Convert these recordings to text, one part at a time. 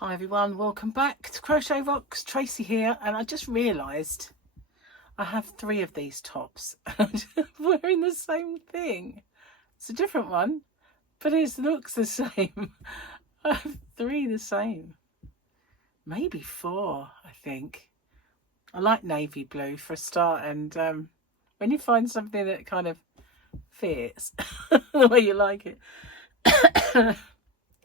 Hi everyone, welcome back to Crochet Rocks. Tracy here, and I just realised I have 3 of these tops. I'm wearing the same thing. It's a different one, but it looks the same. I have 3 the same. Maybe 4, I think. I like navy blue for a start, and when you find something that kind of fits the way you like it.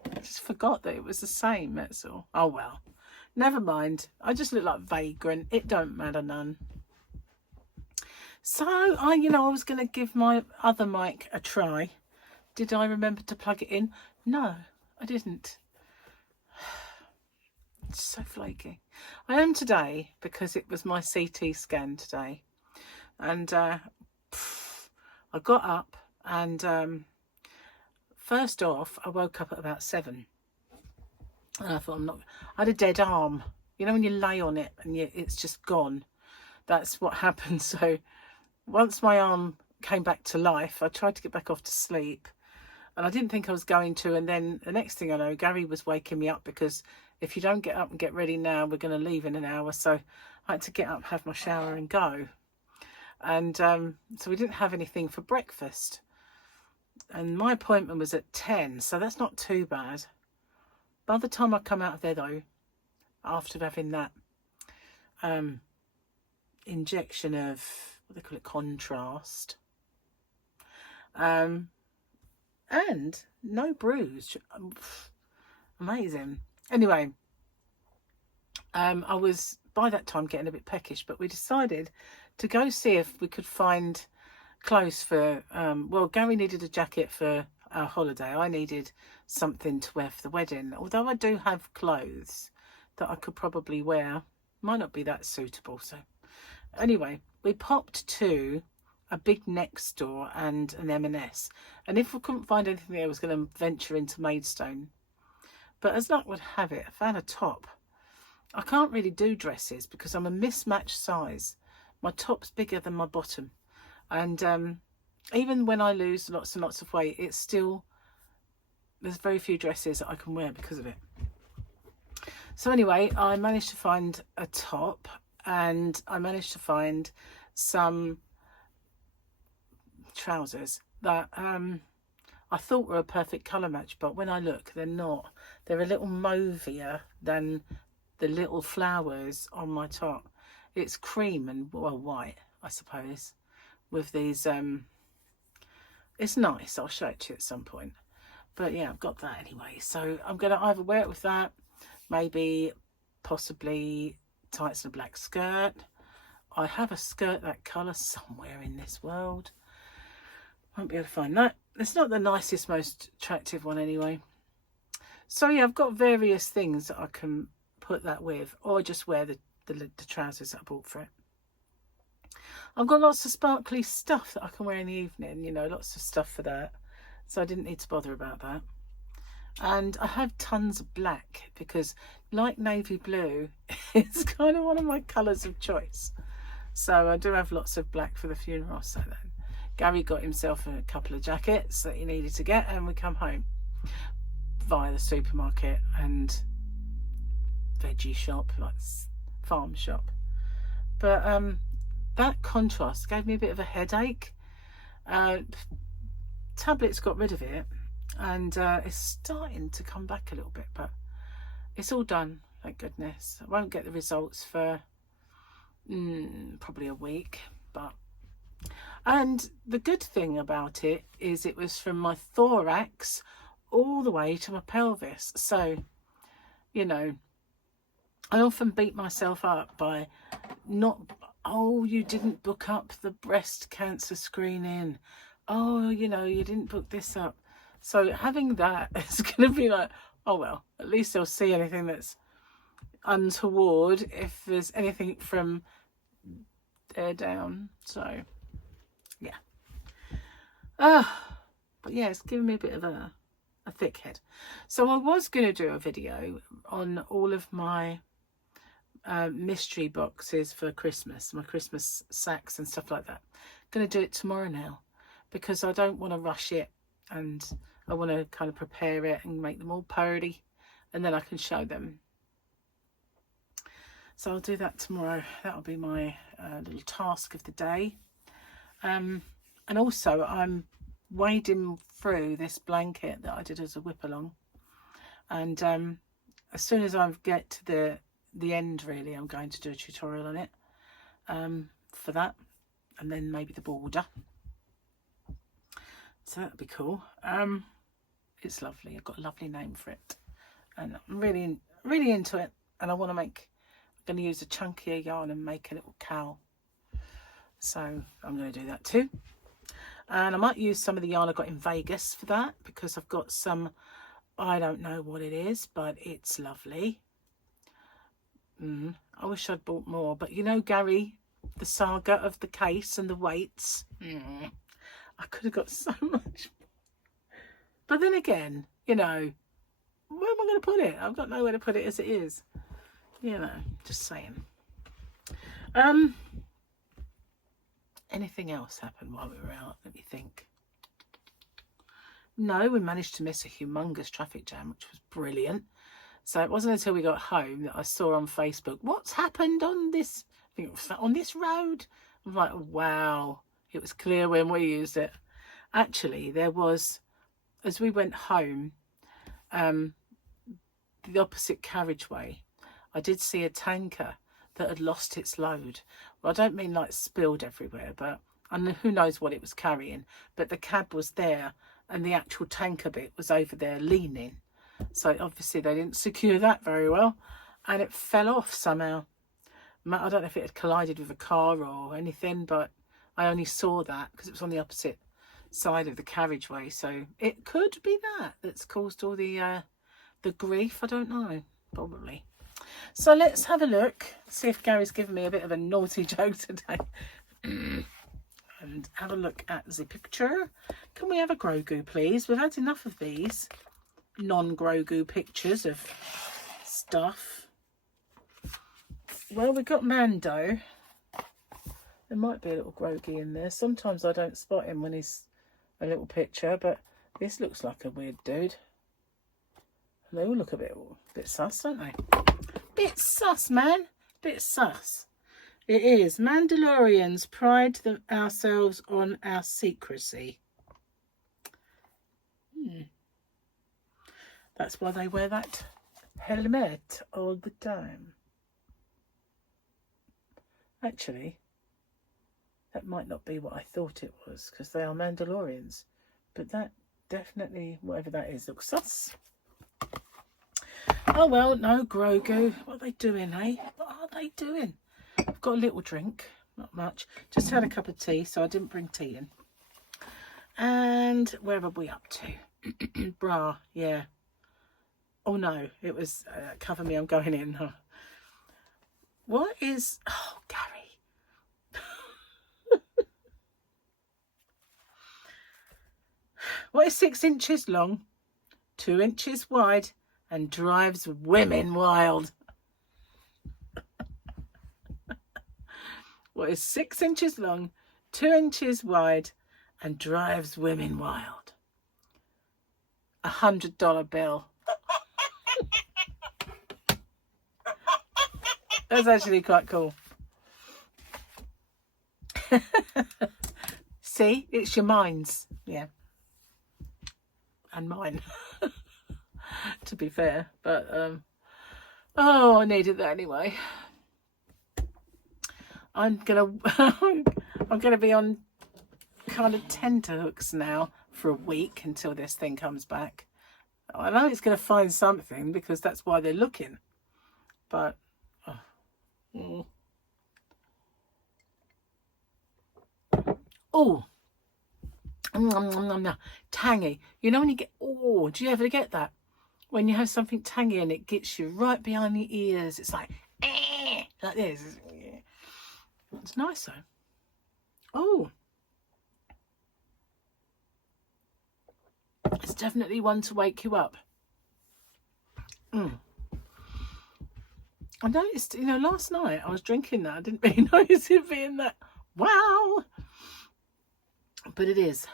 I just forgot that it was the same, that's all. Oh well, never mind. I just look like vagrant. It don't matter none. So I was going to give my other mic a try. Did I remember to plug it in? No, I didn't. It's so flaky. I am today because it was my CT scan today. And I got up and first off, I woke up at about 7. And I thought, I had a dead arm. You know when you lay on it and it's just gone? That's what happened. So once my arm came back to life, I tried to get back off to sleep. And I didn't think I was going to. And then the next thing I know, Gary was waking me up because if you don't get up and get ready now, we're going to leave in an hour. So I had to get up, have my shower and go. And so we didn't have anything for breakfast. And my appointment was at 10, so that's not too bad. By the time I come out of there, though, after having that injection of, what they call it, contrast, and no bruise. Amazing. Anyway, I was, by that time, getting a bit peckish, but we decided to go see if we could find clothes for well, Gary needed a jacket for our holiday. I needed something to wear for the wedding, although I do have clothes that I could probably wear. Might not be that suitable. So anyway, we popped to a big next store and an M&S, and if we couldn't find anything there, I was going to venture into Maidstone. But as luck would have it, I found a top. I can't really do dresses because I'm a mismatched size. My top's bigger than my bottom. And even when I lose lots and lots of weight, it's still, there's very few dresses that I can wear because of it. So anyway, I managed to find a top, and I managed to find some trousers that I thought were a perfect colour match, but when I look, they're not. They're a little mauvier than the little flowers on my top. It's cream and, well, white, I suppose, with these it's nice. I'll show it to you at some point, but yeah, I've got that anyway. So I'm gonna either wear it with that, maybe possibly tights and a black skirt. I have a skirt that colour somewhere in this world. Won't be able to find that. It's not the nicest, most attractive one anyway. So yeah, I've got various things that I can put that with, or just wear the trousers that I bought for it. I've got lots of sparkly stuff that I can wear in the evening, lots of stuff for that. So I didn't need to bother about that. And I have tons of black because, like navy blue, it's kind of one of my colours of choice. So I do have lots of black for the funeral. So then Gary got himself a couple of jackets that he needed to get, and we come home via the supermarket and veggie shop, like farm shop. But that contrast gave me a bit of a headache. Tablets got rid of it, and it's starting to come back a little bit, but it's all done, thank goodness. I won't get the results for probably a week, and the good thing about it is it was from my thorax all the way to my pelvis. So I often beat myself up by not, oh, you didn't book up the breast cancer screening. Oh, you didn't book this up. So having that is going to be like, oh, well, at least they'll see anything that's untoward if there's anything from there down. So, yeah. But yeah, it's giving me a bit of a thick head. So I was going to do a video on all of my mystery boxes for Christmas, my Christmas sacks and stuff like that. I'm going to do it tomorrow now because I don't want to rush it, and I want to kind of prepare it and make them all purdy, and then I can show them So I'll do that tomorrow. That'll be my little task of the day. And also I'm wading through this blanket that I did as a whip along, and as soon as I get to the end, really, I'm going to do a tutorial on it for that, and then maybe the border. So that'll be cool. It's lovely. I've got a lovely name for it, and I'm really into it. And I want to make, I'm going to use a chunkier yarn and make a little cowl. So I'm going to do that too. And I might use some of the yarn I got in Vegas for that, because I've got some, I don't know what it is, but it's lovely. I wish I'd bought more, but you know, Gary, the saga of the case and the weights, I could have got so much. But then again, you know, where am I going to put it? I've got nowhere to put it as it is. You know, just saying. Anything else happened while we were out? Let me think. No, we managed to miss a humongous traffic jam, which was brilliant. So it wasn't until we got home that I saw on Facebook, what's happened on this, I think it was on this road. I'm like, wow, it was clear when we used it. Actually, there was, as we went home, the opposite carriageway, I did see a tanker that had lost its load. Well, I don't mean like spilled everywhere, but who knows what it was carrying. But the cab was there and the actual tanker bit was over there leaning. So obviously they didn't secure that very well, and it fell off somehow. I don't know if it had collided with a car or anything, but I only saw that because it was on the opposite side of the carriageway. So it could be that that's caused all the grief. I don't know, probably. So let's have a look, see if Gary's given me a bit of a naughty joke today. And have a look at the picture. Can we have a Grogu, please? We've had enough of these non-Grogu pictures of stuff. Well, we've got Mando. There might be a little Grogu in there. Sometimes I don't spot him when he's a little picture, but this looks like a weird dude. They all look a bit sus, don't they? Bit sus, man. Bit sus. It is. Mandalorians pride ourselves on our secrecy. That's why they wear that helmet all the time. Actually, that might not be what I thought it was, because they are Mandalorians. But that definitely, whatever that is, looks sus. Oh well, no Grogu. What are they doing, eh? What are they doing? I've got a little drink, not much. Just had a cup of tea, so I didn't bring tea in. And where are we up to? Bra, yeah. Oh no, it was cover me, I'm going in. Huh? What is, oh Gary. What is 6 inches long, 2 inches wide, and drives women wild? What is 6 inches long, 2 inches wide, and drives women wild? $100 bill. That's actually quite cool. See, it's your mind's, yeah, and mine. To be fair, but oh, I needed that anyway. I'm gonna be on kind of tenterhooks now for a week until this thing comes back. I know it's gonna find something because that's why they're looking, but oh, tangy. You know when you get, oh, do you ever get that? When you have something tangy and it gets you right behind the ears, it's like, like this. It's nice though. Oh, it's definitely one to wake you up. I noticed, you know, last night I was drinking that. I didn't really notice it being that. Wow. But it is.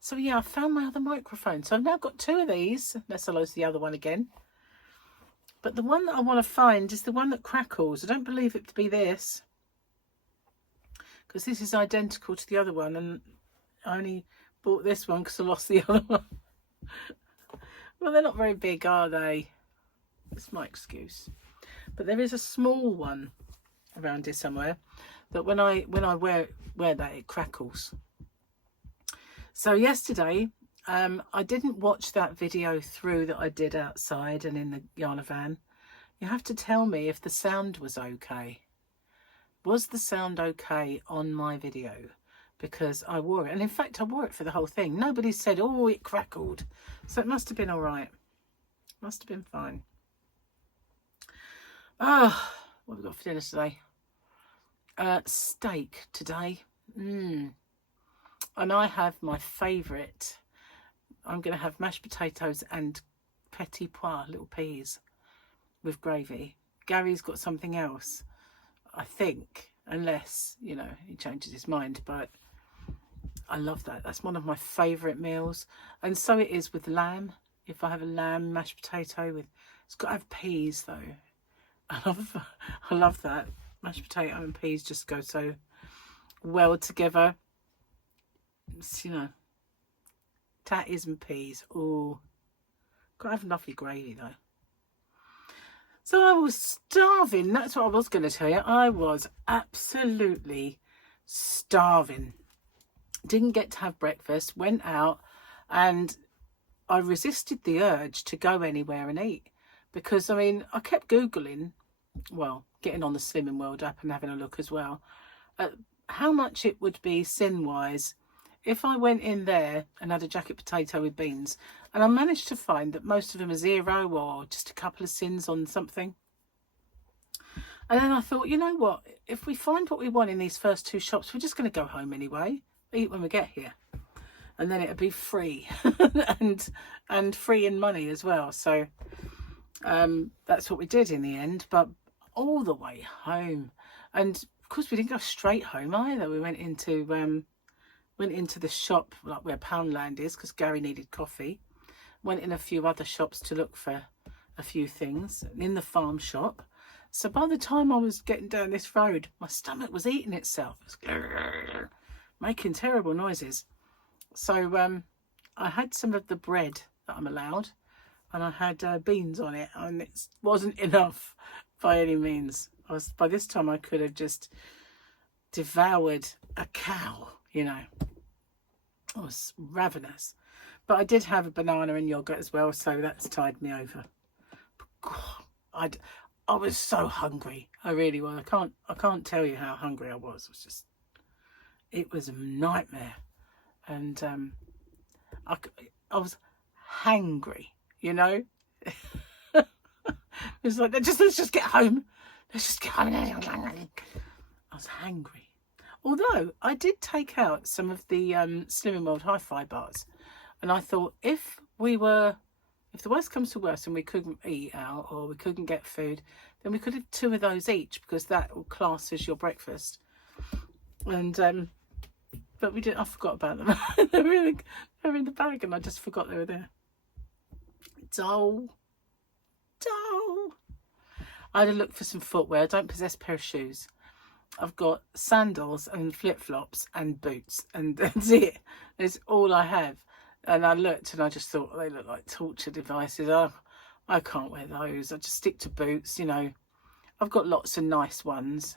So yeah, I found my other microphone. So I've now got 2 of these. Let's lose the other one again. But the one that I want to find is the one that crackles. I don't believe it to be this, because this is identical to the other one, and I only bought this one because I lost the other one. Well, they're not very big, are they? That's my excuse. But there is a small one around here somewhere that when I wear that, it crackles. So yesterday, I didn't watch that video through that I did outside and in the Yana van. You have to tell me if the sound was okay. Was the sound okay on my video? Because I wore it. And in fact, I wore it for the whole thing. Nobody said, oh, it crackled. So it must have been all right. Must have been fine. Oh, what have we got for dinner today? Steak today. And I have my favourite. I'm going to have mashed potatoes and petit pois, little peas with gravy. Gary's got something else, I think, unless, you know, he changes his mind. But I love that. That's one of my favourite meals. And so it is with lamb. If I have a lamb mashed potato with, it's got to have peas though. I love that. Mashed potato and peas just go so well together. It's, you know, tatties and peas. Oh, got to have lovely gravy though. So I was starving. That's what I was going to tell you. I was absolutely starving. Didn't get to have breakfast. Went out, and I resisted the urge to go anywhere and eat. Because, I mean, I kept Googling, well, getting on the Slimming World app and having a look as well, at how much it would be sin-wise if I went in there and had a jacket potato with beans. And I managed to find that most of them are 0 or just a couple of sins on something. And then I thought, you know what? If we find what we want in these first 2 shops, we're just going to go home anyway. Eat when we get here. And then it'll be free. and free in money as well. So that's what we did in the end. But all the way home. And of course we didn't go straight home either. We went into the shop, like where Poundland is, because Gary needed coffee. Went in a few other shops to look for a few things. In the farm shop. So by the time I was getting down this road, my stomach was eating itself. It was making terrible noises. So I had some of the bread that I'm allowed. And I had beans on it. And it wasn't enough by any means. By this time I could have just devoured a cow, you know. I was ravenous. But I did have a banana and yogurt as well, so that's tied me over. God, I was so hungry. I really was. I can't tell you how hungry I was. It was a nightmare. And I was hangry, you know. It's like, let's just get home. Let's just get home. I was hangry. Although I did take out some of the Slimming World Hi-Fi bars, and I thought if the worst comes to worst and we couldn't eat out or we couldn't get food, then we could have 2 of those each, because that will class as your breakfast. And but we didn't. I forgot about them. they were in the bag, and I just forgot they were there. Dull. I had to look for some footwear. I don't possess a pair of shoes. I've got sandals and flip-flops and boots, and that's it. That's all I have. And I looked and I just thought they look like torture devices. Oh, I can't wear those. I just stick to boots, you know. I've got lots of nice ones.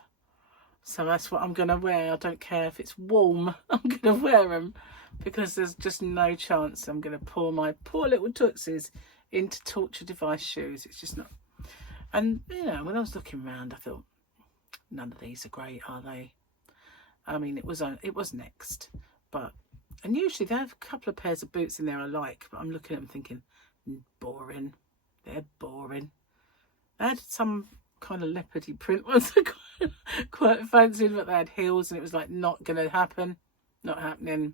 So that's what I'm going to wear. I don't care if it's warm. I'm going to wear them, because there's just no chance I'm going to pour my poor little tootsies into torture device shoes. It's just not. And, you know, when I was looking around, I thought, none of these are great, are they? I mean, it was Next, but, and usually they have a couple of pairs of boots in there I like, but I'm looking at them thinking, boring. They're boring. They had some kind of leopardy print ones I quite fancied, but they had heels, and it was like not going to happen, not happening.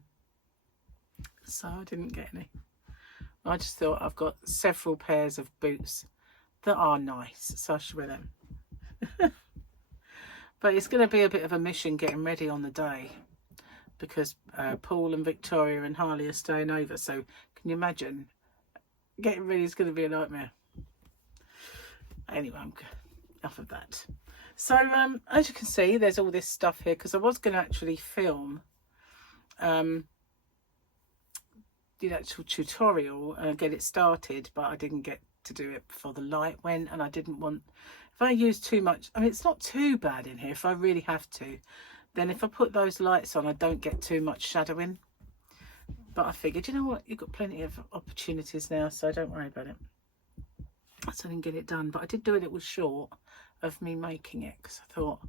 So I didn't get any. I just thought I've got several pairs of boots that are nice, so I should wear them. But it's going to be a bit of a mission getting ready on the day, because Paul and Victoria and Harley are staying over. So can you imagine? Getting ready is going to be a nightmare. Anyway, enough of that. So as you can see, there's all this stuff here because I was going to actually film the actual tutorial and get it started, but I didn't get to do it before the light went, and I didn't want, if I use too much, I mean it's not too bad in here if I really have to, then if I put those lights on I don't get too much shadowing. But I figured, you know what, you've got plenty of opportunities now, so don't worry about it. So I didn't get it done, but I did do a little short of me making it because I thought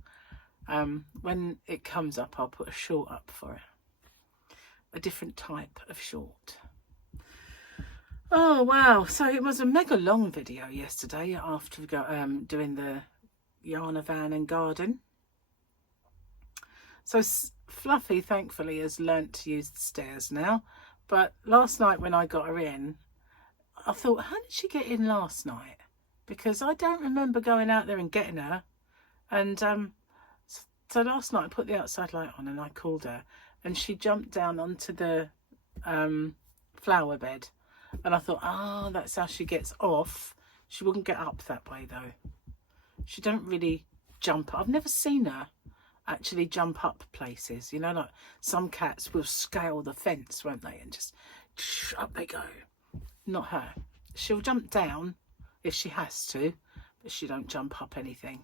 when it comes up I'll put a short up for it, a different type of short. Oh wow, so it was a mega long video yesterday after doing the yarn van and garden. So Fluffy thankfully has learnt to use the stairs now, but last night when I got her in I thought, how did she get in last night? Because I don't remember going out there and getting her. And so last night I put the outside light on and I called her and she jumped down onto the flower bed, and I thought, oh, that's how she gets off. She wouldn't get up that way though. She don't really jump. I've never seen her actually jump up places, you know, like some cats will scale the fence, won't they, and just up they go. Not her. She'll jump down if she has to, but she don't jump up anything.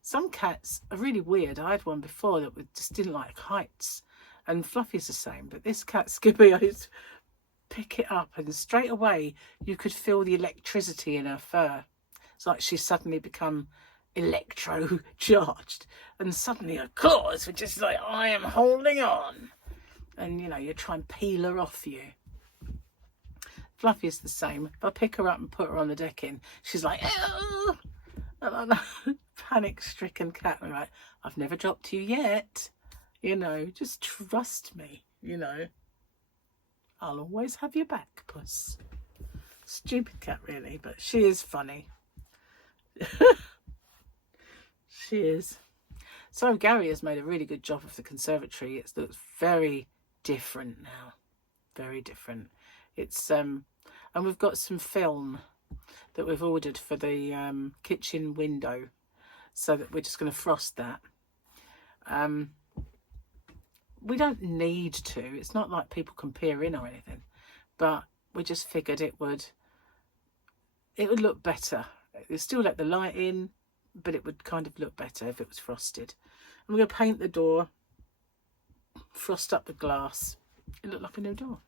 Some cats are really weird. I had one before that just didn't like heights, and Fluffy's the same, but this cat Skippy, I used to pick it up and straight away you could feel the electricity in her fur. It's like she's suddenly become electro charged, and suddenly her claws were just like, I am holding on, and you know, you try and peel her off you. Fluffy is the same. If I pick her up and put her on the decking, she's like, oh! And I'm panic-stricken cat. I'm like, I've never dropped you yet, you know, just trust me, you know, I'll always have your back, puss. Stupid cat really, but she is funny. She is. So Gary has made a really good job of the conservatory. It looks very different now, very different. It's and we've got some film that we've ordered for the kitchen window, so that we're just going to frost that. We don't need to, it's not like people can peer in or anything, but we just figured it would look better. It would still let the light in, but it would kind of look better if it was frosted. And we're going to paint the door, frost up the glass. It looked like a new door.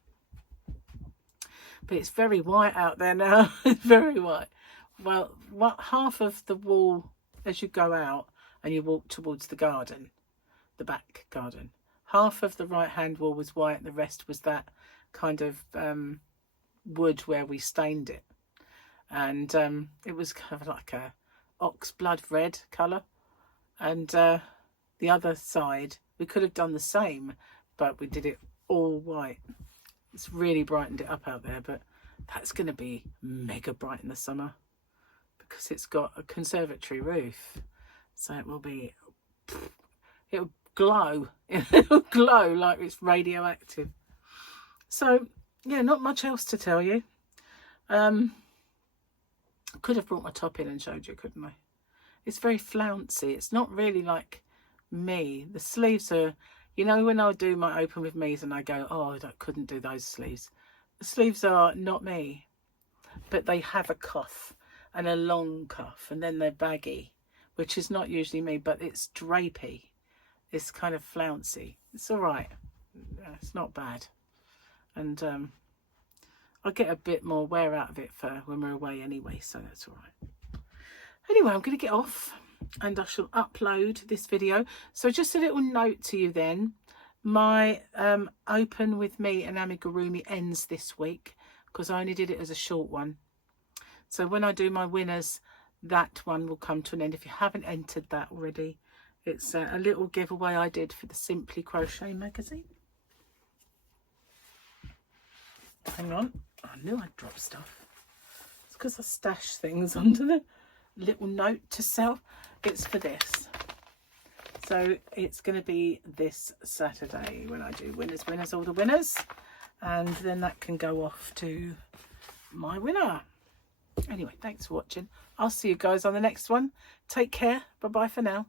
But it's very white out there now. It's very white. Well, half of the wall as you go out and you walk towards the garden, the back garden, half of the right hand wall was white, the rest was that kind of wood where we stained it. And it was kind of like a ox blood red colour. And the other side, we could have done the same, but we did it all white. It's really brightened it up out there, but that's going to be mega bright in the summer because it's got a conservatory roof. So it will be, it'll glow. It'll glow like it's radioactive. So, yeah, not much else to tell you. Could have brought my top in and showed you, couldn't I? It's very flouncy. It's not really like me. The sleeves are, you know, when I do my open with me's and I go, oh, I couldn't do those sleeves. The sleeves are not me, but they have a cuff and a long cuff, and then they're baggy, which is not usually me, but it's drapey. It's kind of flouncy. It's all right. It's not bad. And I'll get a bit more wear out of it for when we're away anyway, so that's all right. Anyway, I'm going to get off and I shall upload this video. So just a little note to you then. My open with me and amigurumi ends this week because I only did it as a short one. So when I do my winners, that one will come to an end. If you haven't entered that already, it's a little giveaway I did for the Simply Crochet magazine. Hang on, I knew I'd drop stuff. It's because I stash things under the little note to self. It's for this. So it's going to be this Saturday when I do winners, all the winners. And then that can go off to my winner. Anyway, thanks for watching. I'll see you guys on the next one. Take care. Bye bye for now.